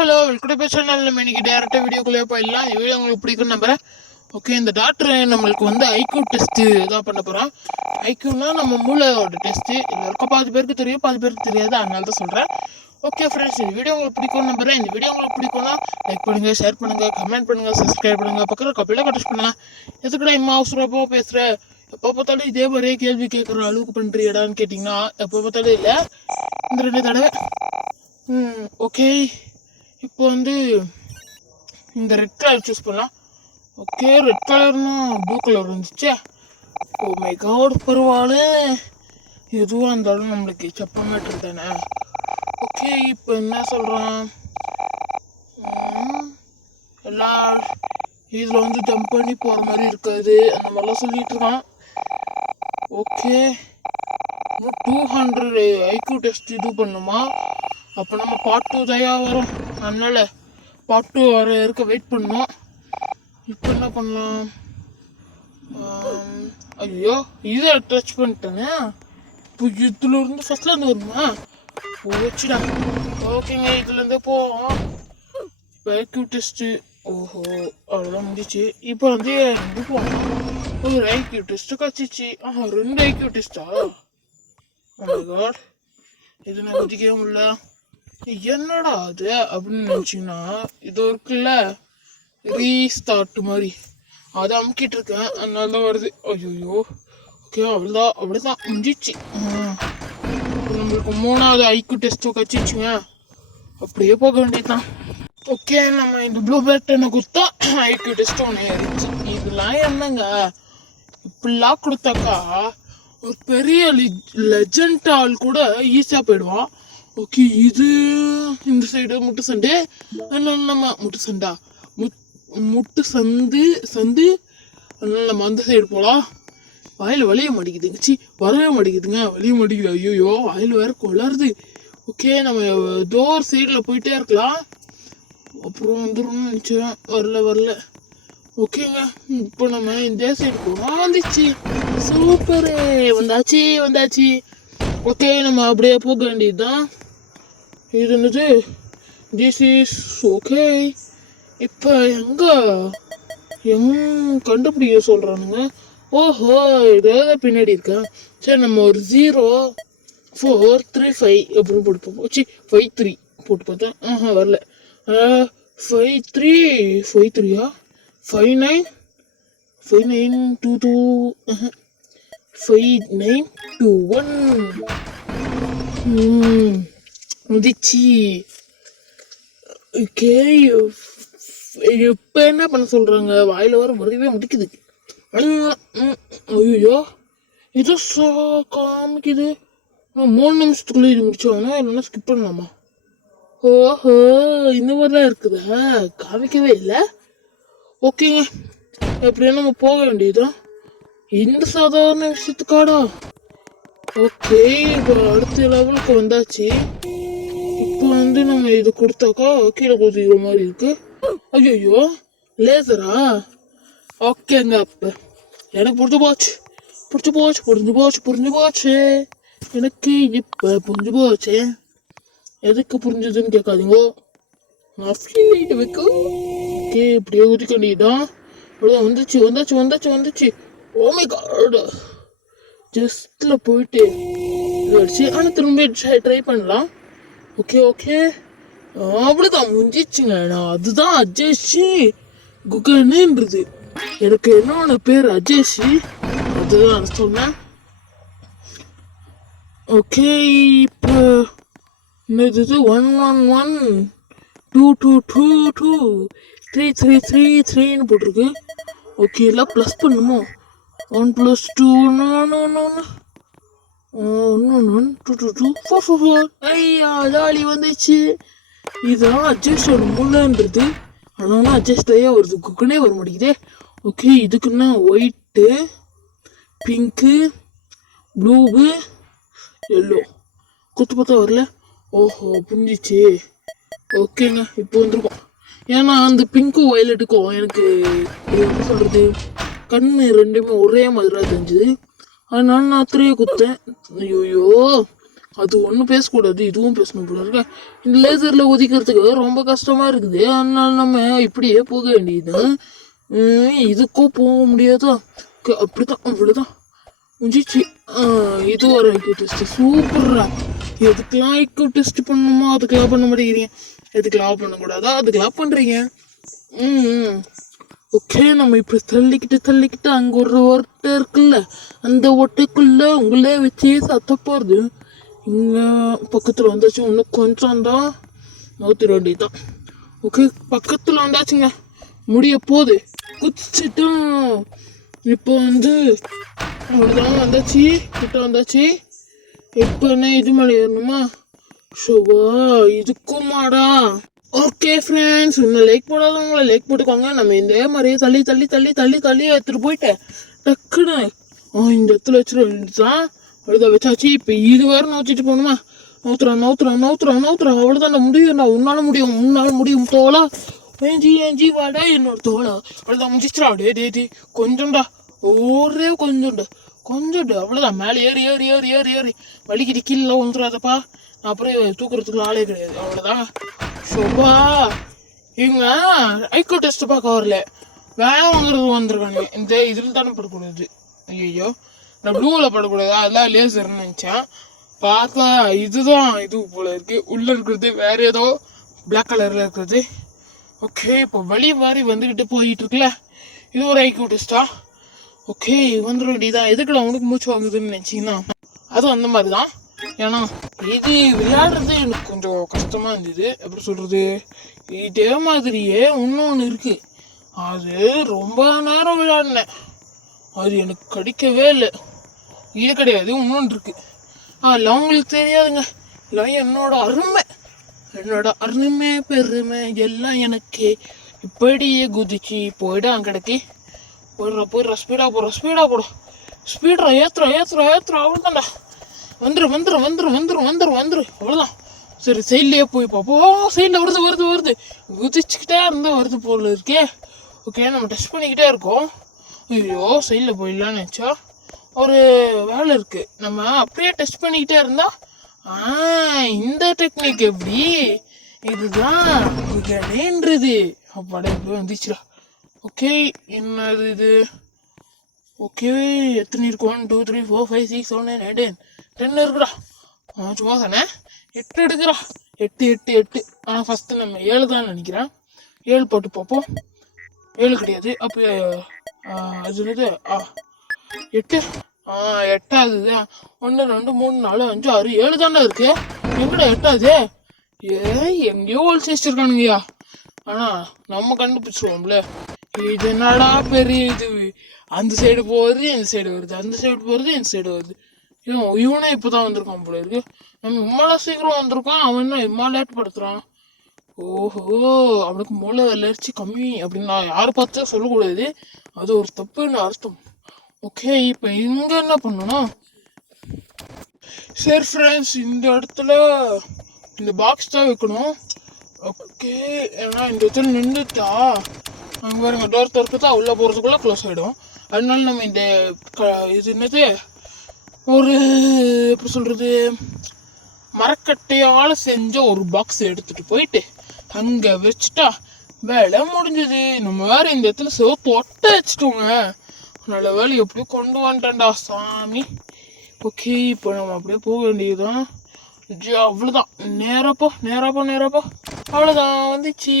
Hello welcome to channel. நம்ம இன்னைக்கு டேரெக்டாக வீடியோக்குள்ளே போயிடலாம். இந்த வீடியோ உங்களுக்கு பிடிக்கும் நம்புறேன். ஓகே, இந்த டாக்டர் நம்மளுக்கு வந்து ஐக்யூ டெஸ்ட்டு தான் பண்ண போகிறோம். ஐக்யூனா நம்ம மூளையோட டெஸ்ட்டு. இதில் இருக்க பாதி பேருக்கு தெரியும், பாதி பேருக்கு தெரியாது, அதனால தான் சொல்கிறேன். ஓகே ஃப்ரெண்ட்ஸ், இந்த வீடியோ உங்களுக்கு பிடிக்கும் நம்புறேன். இந்த வீடியோ உங்களுக்கு பிடிக்கும்னா லைக் பண்ணுங்கள், ஷேர் பண்ணுங்கள், கமெண்ட் பண்ணுங்கள், சப்ஸ்கிரைப் பண்ணுங்கள், பக்கத்தில் கப்பில கட்டச் பண்ணலாம். எதுக்குடா இம்மா அவசரப்போ பேசுகிறேன், எப்போ பார்த்தாலும் இதே மாதிரியே கேள்வி கேட்குற அளவுக்கு பண்ணுறியடான்னு கேட்டிங்கன்னா எப்போ பார்த்தாலும் இல்லை, இந்த 2 தடவை. ஓகே, இப்போ வந்து இந்த ரெட் கலர் சூஸ் பண்ணலாம். ஓகே, ரெட் கலர்னா ப்ளூ கலர் வந்துச்சே. ஓ மை காட், பரவாயில்ல, எதுவாக இருந்தாலும் நம்மளுக்கு செப்பமேட்டர் தானே. ஓகே, இப்போ என்ன சொல்கிறான், எல்லா இதில் வந்து ஜம்ப் பண்ணி போகிற மாதிரி இருக்காது, அந்த மாதிரிலாம் சொல்லிட்டு இருக்கான். ஓகே, 200 ஐக்யூ டெஸ்ட் இது பண்ணுமா, அப்போ நம்ம பார்ட் 2 தயா வரும், அதனால பார்ட் 2 வர இருக்க வெயிட் பண்ணோம். இப்போ என்ன பண்ணலாம், ஐயோ இதை டச் பண்ணிட்டேனே, இப்போ இதுலேருந்து ஃபஸ்ட்லேருந்து வருமா, போச்சுடா. ஓகேங்க, இதுலேருந்தே போவோம். இப்போ ஐக்யூ டெஸ்ட்டு, ஓஹோ அவ்வளோதான் முடிச்சு. இப்போ வந்து எங்கே போகணும், ஒரு ஐக்யூ டெஸ்ட்டு கச்சிச்சு. 2 ஐக்யூ டெஸ்ட்டா, காட், இது நான் குதிக்கவே முடியல. என்னடா அது அப்படின்னு நினச்சிங்கன்னா, இது இருக்குல்ல ரீஸ்டார்ட் மாதிரி, அதை அமுக்கிட்டு இருக்கேன், அதனால தான் வருது. ஐயோ, ஓகே அவ்வளோதான், அப்படிதான் முடிஞ்சிச்சு. நம்மளுக்கு 3வது ஐக்யூ டெஸ்ட்டும் கச்சிச்சுங்க, அப்படியே போக வேண்டியதுதான். ஓகே, நம்ம இந்த ப்ளூ பேட்டனை கொடுத்தா ஐக்யூ டெஸ்ட்டும் ஒன்று ஏறிச்சு. இதெல்லாம் என்னங்க இப்படிலாம் கொடுத்தாக்கா ஒரு பெரிய லெஜண்ட் ஆள் கூட ஈஸியாக போயிடுவான். ஓகே, இது இந்த சைடு முட்டு சண்டே, நம்ம முட்டு சண்டா முட்டு சந்து அதனால நம்ம அந்த சைடு போகலாம். வாயில் வலிய மாட்டேங்குதுங்க, வரவே மாட்டேங்குதுங்க, வலிய மாட்டேங்குது. ஐயோ, வாயில் வேற கொளருது. ஓகே, நம்ம ஏதோ ஒரு சைடில் போயிட்டே இருக்கலாம், அப்புறம் வந்துடும் நினச்சேன், வரல. ஓகேங்க, இப்போ நம்ம இந்த சைடு போகலாம். வந்துச்சு, சூப்பரு, வந்தாச்சு. ஓகே, நம்ம அப்படியே போக வேண்டியதுதான். இது என்னது, திஸ் இஸ் ஓகே. இப்போ எங்கே கண்டுபிடிக்க சொல்கிறானுங்க. ஓஹோ, இதாவது பின்னாடி இருக்கேன். சரி, நம்ம ஒரு 0435 அப்படின்னு போட்டு பார்ப்போம். 53 போட்டு பார்த்தேன், வரல. 5353 5922 5921 முடிச்சு. ஓகே, இப்போ என்ன பண்ண சொல்கிறாங்க, வாயில் வர வரவே முடிக்குது. ஐயோ, இது காமிக்குது 3 நிமிஷத்துக்குள்ளே இது முடிச்சோன்னா, இல்லைன்னா ஸ்கிப் பண்ணலாமா. ஓஹோ, இந்த மாதிரிலாம் இருக்குதா, காமிக்கவே இல்லை. ஓகேங்க, எப்படியா நம்ம போக வேண்டியதுதான், இந்த சாதாரண விஷயத்துக்காடா. ஓகே, இப்போ அடுத்த லெவலுக்கு வந்தாச்சு. இப்போ வந்து நம்ம இது கொடுத்தாக்கா கீழே குதிக்கிற மாதிரி இருக்கு. ஐயோ, லேசரா. ஓகேங்க, அப்போ எனக்கு புரிஞ்சு போச்சு. எனக்கு இப்போ புரிஞ்சு போச்சு. எதுக்கு புரிஞ்சதுன்னு கேட்காதீங்க, ஓகே, இப்படியே குதிக்க வேண்டியதுதான். அவ்வளோதான், வந்துச்சு. ஓ மை காட், ஜஸ்ட்ல போயிட்டு அடிச்சு, ஆனால் திரும்ப ட்ரை பண்ணலாம். ஓகே, அப்படிதான் முடிஞ்சிச்சுங்க. நான் அதுதான் அஜேஷி குகன்ன்றது, எனக்கு என்னோட பேர் அஜேஷி, அதுதான் சொன்னேன். ஓகே, இப்போ என்னது 11122223333ன்னு போட்டிருக்கு. ஓகே, எல்லாம் ப்ளஸ் பண்ணுமோ, 1+2 222 ஐயா, ஜாலி வந்துச்சு. இதுதான் அட்ஜஸ்டோட மூலன்றது, அதனால அட்ஜஸ்டையே வருது, குக்கனே வர மாட்டேங்குதே. ஓகே, இதுக்குன்னா ஒயிட்டு, பிங்க்கு, ப்ளூவு, எல்லோ குத்து பார்த்தா வரல. ஓஹோ, புரிஞ்சிச்சு. ஓகேங்க, இப்போ வந்துருக்கோம். ஏன்னா அந்த பிங்க்கும் வயலட்டுக்கும் எனக்கு என்ன சொல்கிறது, கண்ணு 2மே ஒரே மாதிரி தெரிஞ்சுது, அதனால நான் 3 குத்தேன். ஐயோ, அது ஒன்றும் பேசக்கூடாது, இதுவும் பேசணும் போல இருக்க. இந்த லேசரில் ஒதிக்கிறதுக்கு ரொம்ப கஷ்டமா இருக்குது. அதனால நம்ம இப்படியே போக வேண்டியது. இதுக்கும் போக முடியாதா? அப்படிதான் அவ்வளோதான் முடிஞ்சிச்சு. இது ஒரு ஐக்யூ டெஸ்ட் சூப்பர்ரா. எதுக்கெல்லாம் ஐக்யூ டெஸ்ட் பண்ணணுமோ அதுக்கெல்லாம் பண்ண மாட்டேங்கிறீங்க, எதுக்கெல்லாம் பண்ணக்கூடாதா அதுக்கெல்லாம் பண்ணுறீங்க. ஓகே, நம்ம இப்போ தள்ளிக்கிட்டு அங்கே ஒரு ஒட்டை இருக்குல்ல, அந்த ஒட்டைக்குள்ள உங்களே வச்சே சத்த போகிறது. இங்கே பக்கத்தில் வந்தாச்சு, இன்னும் கொஞ்சம் தான் நூற்றி வேண்டியதான். ஓகே, பக்கத்தில் வந்தாச்சுங்க, முடிய போகுது. குதிச்சிட்டோம். இப்போ அவ்வளோதான், வந்தாச்சு, கிட்ட வந்தாச்சு. இப்போ என்ன இது மேலே ஏறணுமா? ஷோவா, இதுக்குமாடா? ஓகே ஃப்ரெண்ட்ஸ், இன்னும் லைக் போடாதவங்கள லைக் போட்டுக்கோங்க. நம்ம இந்த மாதிரியே தள்ளி எடுத்துகிட்டு போயிட்டேன் டக்குன்னு இந்த இடத்துல வச்சுருந்தான். அவ்வளோதான் வச்சாச்சு. இப்போ இது வேறு நோச்சிட்டு போகணுமா? நவுத்துறான். அவ்வளோதான், முடியும்டா, உன்னால முடியும் தோலா. ஏஞ்சி வாடா என்னோட தோலா. அவ்வளோதான் முடிச்சிடா. டே கொஞ்சம்டா, ஒரே கொஞ்சம்டா. அவ்வளோதான், மேலே ஏறி வலிக்கிட்டு கீழே வந்துடாதப்பா. அப்புறம் தூக்குறதுக்கு ஆளே கிடையாது. அவ்வளோதான். ஷோபா, இவங்க ஐக்கோ டெஸ்ட் பார்க்க வரல, வேலை வாங்குறது வந்துருக்காங்க. இந்த இதில் தானே படக்கூடாது. ஐயோ, நான் ப்ளூவில் படக்கூடாது, அதெல்லாம் லேசர்னு நினச்சேன். பார்த்தா இதுதான் இது போல இருக்கு. உள்ளே இருக்கிறது வேற ஏதோ பிளாக் கலரில் இருக்கிறது. ஓகே, இப்போ வழி மாதிரி வந்துக்கிட்டு போயிட்டு இருக்குல்ல, இது ஒரு ஐக்கோ டெஸ்டா? ஓகே, வந்துட வேண்டியதான். எதுக்குடா உனக்கு மூச்சு வாங்குதுன்னு நினச்சிங்கன்னா அது அந்த மாதிரி தான். ஏன்னா இது விளையாடுறது எனக்கு கொஞ்சம் கஷ்டமாக இருந்தது. எப்படி சொல்கிறது, இதே மாதிரியே இன்னொன்று இருக்குது, அது ரொம்ப நேரம் விளையாடினேன், அது எனக்கு கிடைக்கவே இல்லை. இது கிடையாது, இன்னொன்று இருக்குது, அதெல்லாம் உங்களுக்கு தெரியாதுங்க. எல்லாம் என்னோட அருமை பெருமை எல்லாம் எனக்கு இப்படியே குதிச்சு போயிடும் கிடக்கி. போயிடுறா ஸ்பீடாக போடும். ஏத்துறா அவ்வளோதான்டா. வந்துரு அவ்வளோதான். சரி, சைட்லேயே போய் பார்ப்போம். சைடில் வருது குதிச்சுக்கிட்டே இருந்தால் வருது போல இருக்கே. ஓகே, நம்ம டெஸ்ட் பண்ணிக்கிட்டே இருக்கோம். ஐயோ, சைடில் போயிடலான்னு நினச்சா ஒரு வேலை இருக்குது. நம்ம அப்படியே டெஸ்ட் பண்ணிக்கிட்டே இருந்தால் இந்த டெக்னிக் எப்படி, இதுதான் கணேன்றது. அப்பாடா எப்படி வந்துச்சுடா. ஓகே, என்னது இது? ஓகே, எத்தனை இருக்கு? 1 2 3 4 5 6 7 9 8 10 இருக்குடா. சும்மா தானே, 8 எடுக்கிறா. 8. ஆனால் ஃபஸ்ட்டு நம்ம 7 தான் நினைக்கிறேன். 7 போட்டு பார்ப்போம். 7 கிடையாது. அப்போ அது என்னது? 8. 8ஆகுது. 1 2 3 4 5 6 7 தானே இருக்கு. எங்கடா 8ஆகுது? எங்கேயோ ஒழிச்சு வச்சிருக்கானுங்கய்யா. ஆனால் நம்ம கண்டுபிடிச்சிருவோம்ல. இது என்னடா பெரிய இது, அந்த சைடு போகிறது இந்த சைடு வருது, அந்த சைடு போகிறது இந்த சைடு வருது. இவனே இப்போதான் வந்திருக்கான் போல இருக்கு. நம்ம இம்மால சீக்கிரம் வந்திருக்கான், அவன் என்ன இம்மாலேட் படுத்துறான். ஓஹோ, அவனுக்கு மூளை வளர்ச்சி கம்மி அப்படின்னு நான் யாரை பார்த்து சொல்லக்கூடாது, அது ஒரு தப்புன்னு அர்த்தம். ஓகே, இப்போ இங்கே என்ன பண்ணணும்? சரி ஃப்ரெண்ட்ஸ், இந்த இடத்துல இந்த பாக்ஸ் தான் வைக்கணும். ஓகே, ஏன்னா இந்த இடத்துல நின்றுட்டா அங்கே பாருங்க, டோர் திறக்குதா, உள்ளே போகிறதுக்குள்ளே க்ளோஸ் ஆகிடும். அதனால நம்ம இந்த இது என்னது, ஒரு எப்படி சொல்கிறது, மரக்கட்டையால் செஞ்ச ஒரு பாக்ஸ் எடுத்துகிட்டு போயிட்டு அங்கே வச்சுட்டா வேலை முடிஞ்சது. நம்ம வேறு இந்த இடத்துல சிவப்பு ஒட்ட வச்சுட்டோங்க. நல்ல வேலை எப்படியோ கொண்டு வந்துட்டேன்டா சாமி. ஓகே, இப்போ நம்ம அப்படியே போக வேண்டியதுதான். அவ்வளோதான், நேராப்போ அவ்வளோதான், வந்துச்சு.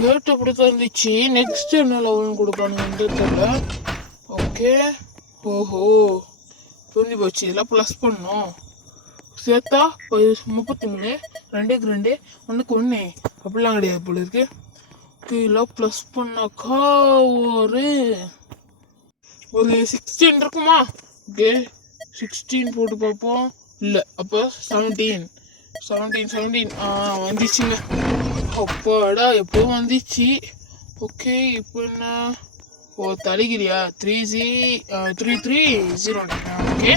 கேட்டு அப்படி தான் இருந்துச்சு. நெக்ஸ்ட் என்ன லெவல்னு கொடுப்பானுங்க தெரியல. ஓகே, ஓஹோ புரிஞ்சு போச்சு. இதெல்லாம் ப்ளஸ் பண்ணோம், சேர்த்தா 33, 2க்கு 2, 1க்கு 1 அப்படிலாம் கிடையாது போல இருக்கு. கீழே ப்ளஸ் பண்ணாக்கா ஒரு 16 இருக்குமா? ஓகே, 16 போட்டு பார்ப்போம். இல்லை, அப்போ 17 வந்துச்சுங்க. அப்பாடா, எப்போ வந்துச்சு. ஓகே, இப்போ என்ன? தலைகிரியா? 330. ஓகே,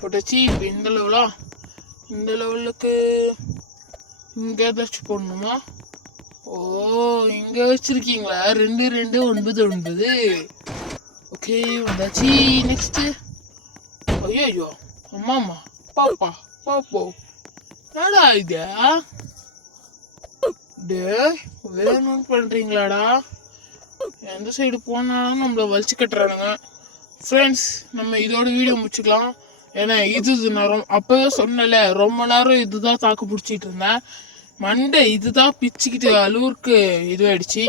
போட்டாச்சு. இப்போ இந்த லெவலுக்கு இங்கே ஏதாச்சும் போடணுமா? ஓ, இங்கே வச்சிருக்கீங்களா? 2 2 9 9. ஓகே, வந்தாச்சு. நெக்ஸ்ட்டு ஐயோ அம்மா பாப்பா பாப்போம். என்னடா இது? டே வேணும்னு பண்றீங்களாடா? எந்த சைடு போனாலும் நம்மள வலிச்சு கட்டுறானுங்க. ஃப்ரெண்ட்ஸ், நம்ம இதோட வீடியோ முடிச்சுக்கலாம். ஏன்னா நான் அப்பவே சொன்னல, ரொம்ப நேரம் இதுதான் தாக்கு பிடிச்சிட்டு இருந்தேன். மண்டை இதுதான் பிச்சுக்கிட்டு அலூருக்கு இதுவாயிடுச்சு.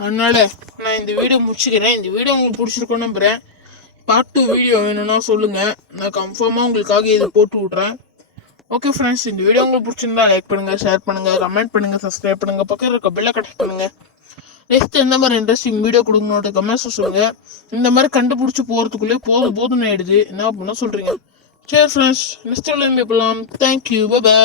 அதனால நான் இந்த வீடியோ முடிச்சுக்கிறேன். இந்த வீடியோ உங்களுக்கு பிடிச்சிருக்கோன்னு நம்புறேன். பார்ட் 2 வீடியோ வேணும்னா சொல்லுங்க, நான் கன்ஃபார்மாக உங்களுக்காக இதை போட்டு விட்றேன். ஓகே ஃப்ரெண்ட்ஸ், இந்த வீடியோ உங்களுக்கு பிடிச்சிருந்தா லைக் பண்ணுங்க, ஷேர் பண்ணுங்க, கமெண்ட் பண்ணுங்க, சப்ஸ்கிரைப் பண்ணுங்க, பக்கம் இருக்க பெல்லை கனெக்ட் பண்ணுங்க. நெக்ஸ்ட் எந்த மாதிரி இன்ட்ரெஸ்டிங் வீடியோ கொடுக்கணுன்ற கமெண்ட்ஸ் சொல்லுங்க. இந்த மாதிரி கண்டுபிடிச்சி போகிறதுக்குள்ளே போதும் ஆயிடுது. என்ன பண்ண சொல்றீங்க? சரி ஃப்ரெண்ட்ஸ், நெக்ஸ்ட் டைம் போகலாம். Thank you, by.